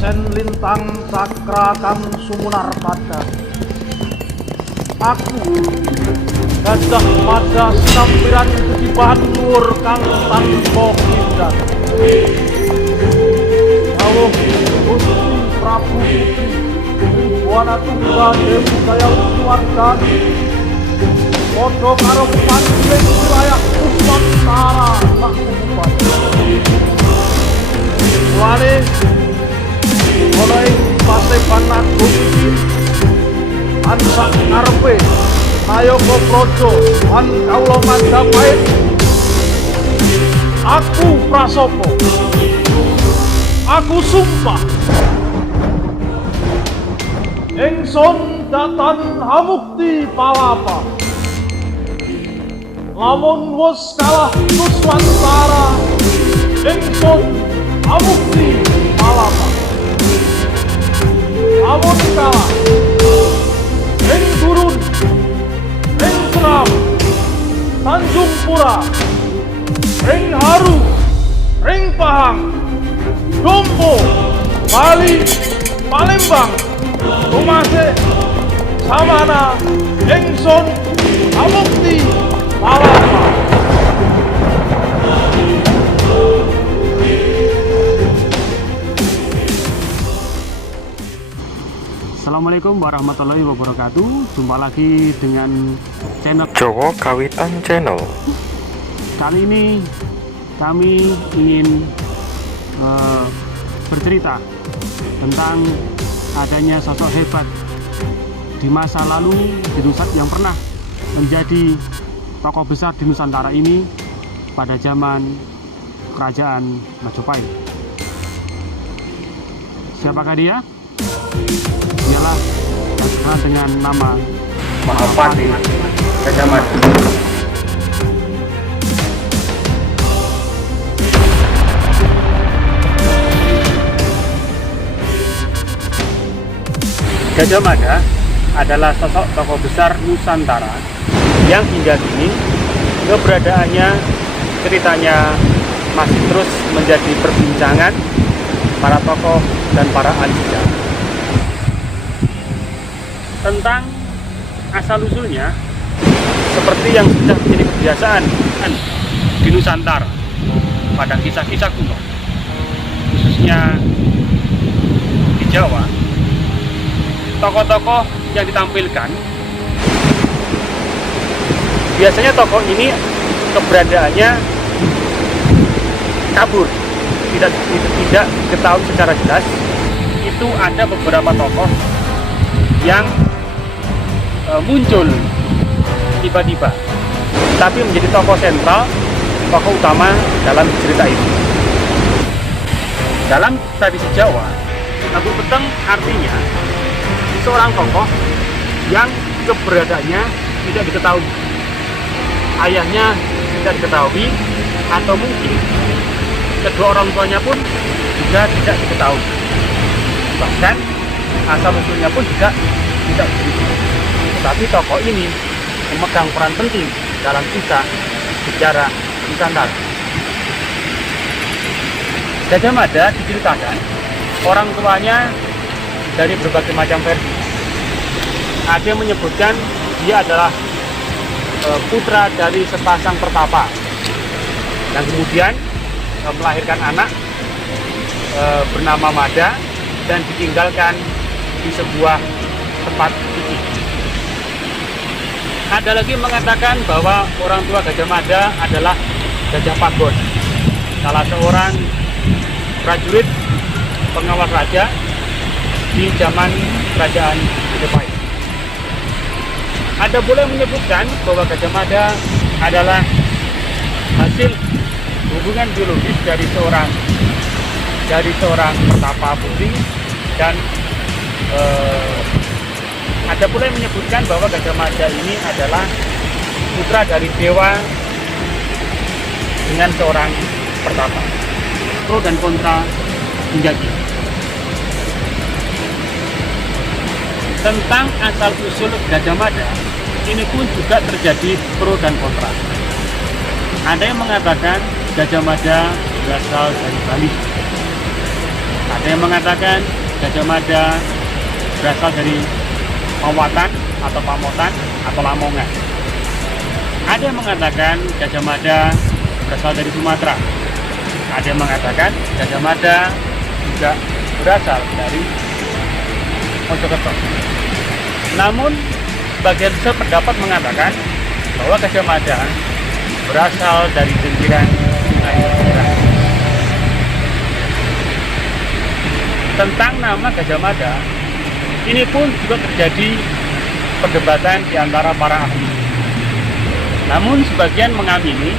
Sen lintang cakra kang sumunar pada. Aku Gajah Mada sinampiran ketibahan nur kang tanpa kindat. Dawuh Gusti Prabu Buana Tunggal Dewi Daya Wisnuwardhani padha karo panjenengan wilayah Nusantara sak kubupan. Mulane ana ing paseban agung iki ansak ngarepe Sayaka Praja lan kawula Majapahit. Aku Prasopo. Aku sumpah ingsun datan hamukti palapa. Lamun wis kalah Nuswantara, ingsun hamukti palapa. Lamun kalah ing Gurun, ing Seram, Tanjung Pura, ing Haru, ing Pahang, Dompo, Bali, Palembang, Tumasih, Samana, ingsun hamukti palapa. Assalamualaikum warahmatullahi wabarakatuh. Jumpa lagi dengan channel Jowo Kawitan Channel. Kali ini kami ingin bercerita tentang adanya sosok hebat di masa lalu yang pernah menjadi tokoh besar di Nusantara ini pada zaman kerajaan Majapahit. Siapakah dia? Dialah terkenal dengan nama Mahapati Gajah Mada. Gajah Mada adalah sosok tokoh besar Nusantara yang hingga kini keberadaannya, ceritanya masih terus menjadi perbincangan para tokoh dan para ahli sejarah. Tentang asal-usulnya, seperti yang sudah menjadi kebiasaan di Nusantara pada kisah-kisah kuno, khususnya di Jawa, tokoh-tokoh yang ditampilkan biasanya tokoh ini keberadaannya kabur, tidak diketahui secara jelas. Itu ada beberapa tokoh yang muncul tiba-tiba, tapi menjadi tokoh sentral, tokoh utama dalam cerita itu. Dalam tradisi Jawa, Abu Peteng artinya seorang tokoh yang keberadaannya tidak diketahui, ayahnya tidak diketahui, atau mungkin kedua orang tuanya pun juga tidak diketahui. Bahkan asal-usulnya pun juga tidak begitu. Tetapi tokoh ini memegang peran penting dalam kisah sejarah Nusantara. Gajah Mada diceritakan orang tuanya dari berbagai macam versi. Ada yang menyebutkan dia adalah putra dari sepasang pertapa yang kemudian melahirkan anak bernama Mada dan ditinggalkan di sebuah tempat suci. Ada lagi mengatakan bahwa orang tua Gajah Mada adalah Gajah Pagon, salah seorang prajurit pengawal raja di zaman kerajaan Majapahit. Ada pula yang menyebutkan bahwa Gajah Mada adalah hasil hubungan biologis dari seorang pertapa putri, dan ada pula yang menyebutkan bahwa Gajah Mada ini adalah putra dari dewa dengan seorang pertapa. Pro dan kontra hingga kini. Tentang asal-usul Gajah Mada, ini pun juga terjadi pro dan kontra. Ada yang mengatakan Gajah Mada berasal dari Bali. Ada yang mengatakan Gajah Mada berasal dari Pawatan atau Pamotan atau Lamongan. Ada yang mengatakan Gajah Mada berasal dari Sumatera. Ada yang mengatakan Gajah Mada juga berasal dari Mojokerto. Namun sebagian besar pendapat mengatakan bahwa Gajah Mada berasal dari pinggiran Sungai Irang. Tentang nama Gajah Mada, ini pun juga terjadi perdebatan di antara para ahli. Namun sebagian mengamini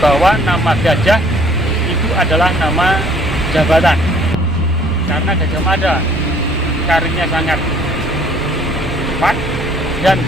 bahwa nama gajah itu adalah nama jabatan. Karena Gajah Mada karirnya sangat cepat dan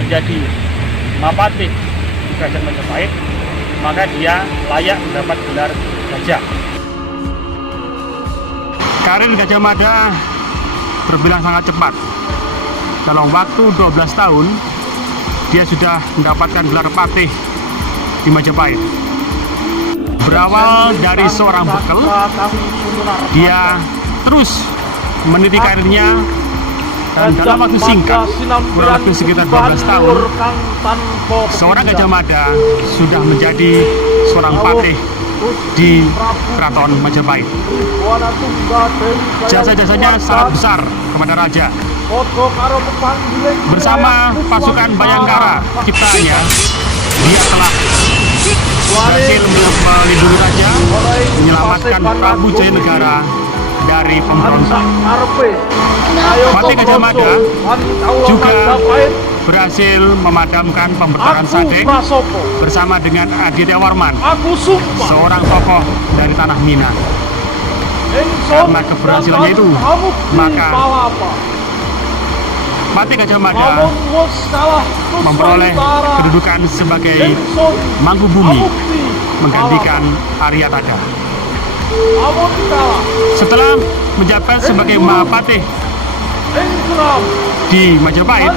menjadi Mapatih di Kerajaan Majapahit, maka dia layak mendapat gelar gajah. Karir Gajah Mada terbilang sangat cepat. Dalam waktu 12 tahun, dia sudah mendapatkan gelar patih di Majapahit. Berawal dari seorang bekel, dia terus meniti karirnya dan dalam waktu singkat, kurang lebih sekitar 12 tahun, seorang Gajah Mada sudah menjadi seorang patih di Keraton Majapahit. Jasa-jasanya sangat besar kepada raja. Bersama pasukan Bayangkara ciptaannya, dia telah berhasil melindungi raja, menyelamatkan Prabu Jayanegara dari pemberontak. Patih Gajah Mada juga berhasil memadamkan pemberontakan Sadeng bersama dengan Aditya Warman, seorang tokoh dari tanah Minang. Karena keberhasilannya itu, maka Patih Gajah Mada memperoleh kedudukan sebagai Mangkubumi, menggantikan Arya Tada. Setelah menjabat sebagai Mahapatih di Majapahit,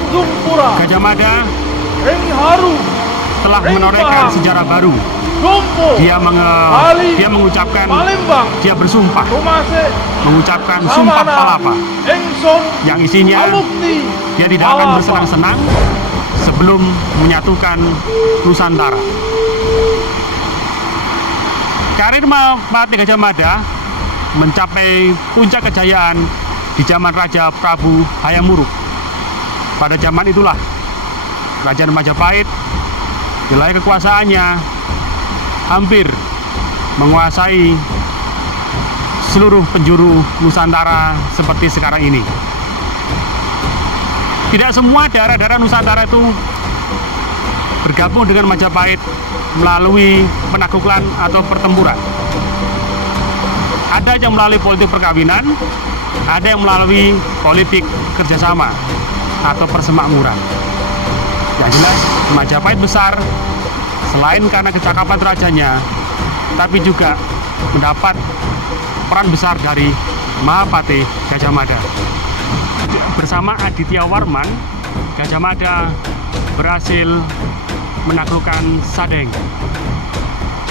Gajah Mada telah menorehkan sejarah baru. Dia mengucapkan, dia bersumpah, mengucapkan Sumpah Palapa, yang isinya dia tidak akan bersenang-senang sebelum menyatukan Nusantara. Karir Patih Gajah Mada mencapai puncak kejayaan di zaman Raja Prabu Hayam Wuruk. Pada zaman itulah Kerajaan Majapahit wilayah kekuasaannya hampir menguasai seluruh penjuru Nusantara seperti sekarang ini. Tidak semua daerah-daerah Nusantara itu bergabung dengan Majapahit melalui penaklukan atau pertempuran. Ada yang melalui politik perkawinan, ada yang melalui politik kerjasama atau persemakmuran. Yang jelas, Majapahit besar selain karena kecakapan rajanya, tapi juga mendapat peran besar dari Mahapatih Gajah Mada. Bersama Aditya Warman, Gajah Mada berhasil menaklukkan Sadeng.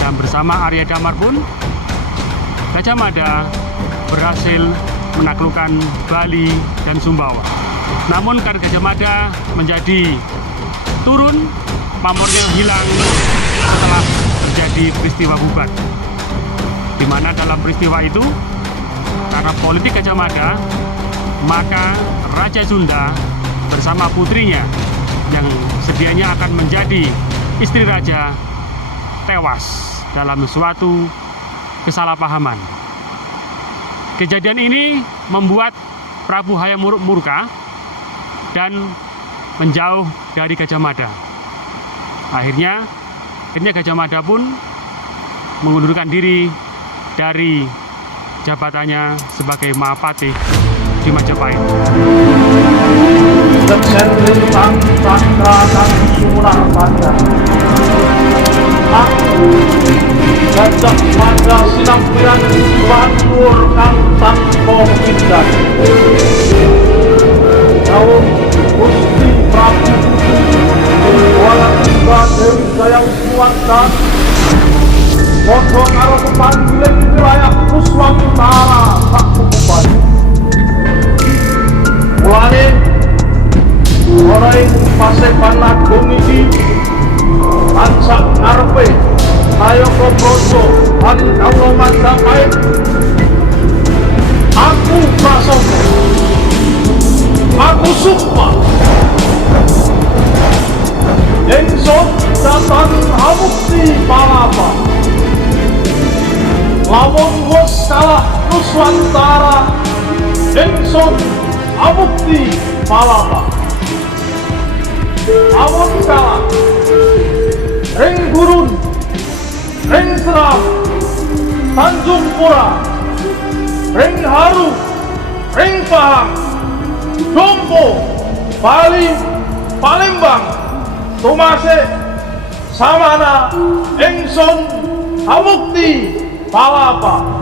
Dan bersama Arya Damar pun, Gajah Mada berhasil menaklukkan Bali dan Sumbawa. Namun karena Gajah Mada menjadi turun, pamornya hilang setelah terjadi peristiwa Bubat. Di mana dalam peristiwa itu, karena politik Gajah Mada, maka Raja Sunda bersama putrinya yang sedianya akan menjadi istri raja tewas dalam suatu kesalahpahaman. Kejadian ini membuat Prabu Hayam Wuruk murka dan menjauh dari Gajah Mada. Akhirnya Gajah Mada pun mengundurkan diri dari jabatannya sebagai Mahapatih di Majapahit. Deksen lintang cakra dan sumunar pada aku Gajah Mada sinampiran bangur kang tanpa hindar daun Gusti Prabu wala tiba Dewi Jayang Suwanda podo karo pepanggilan wilayah Nuswantara Majapahit. Aku Prasojo. Aku sumpah. Ingsun datang hamukti palapa. Lamun wis kalah Nuswantara. Ingsun hamukti palapa. Lamun kalah ring gurun, ring seram, Tanjung Pura, ring haru, ring pahang, Dompo, Bali, Palembang, Tumasik, Samana, Ingsun, Hamukti, Palapa.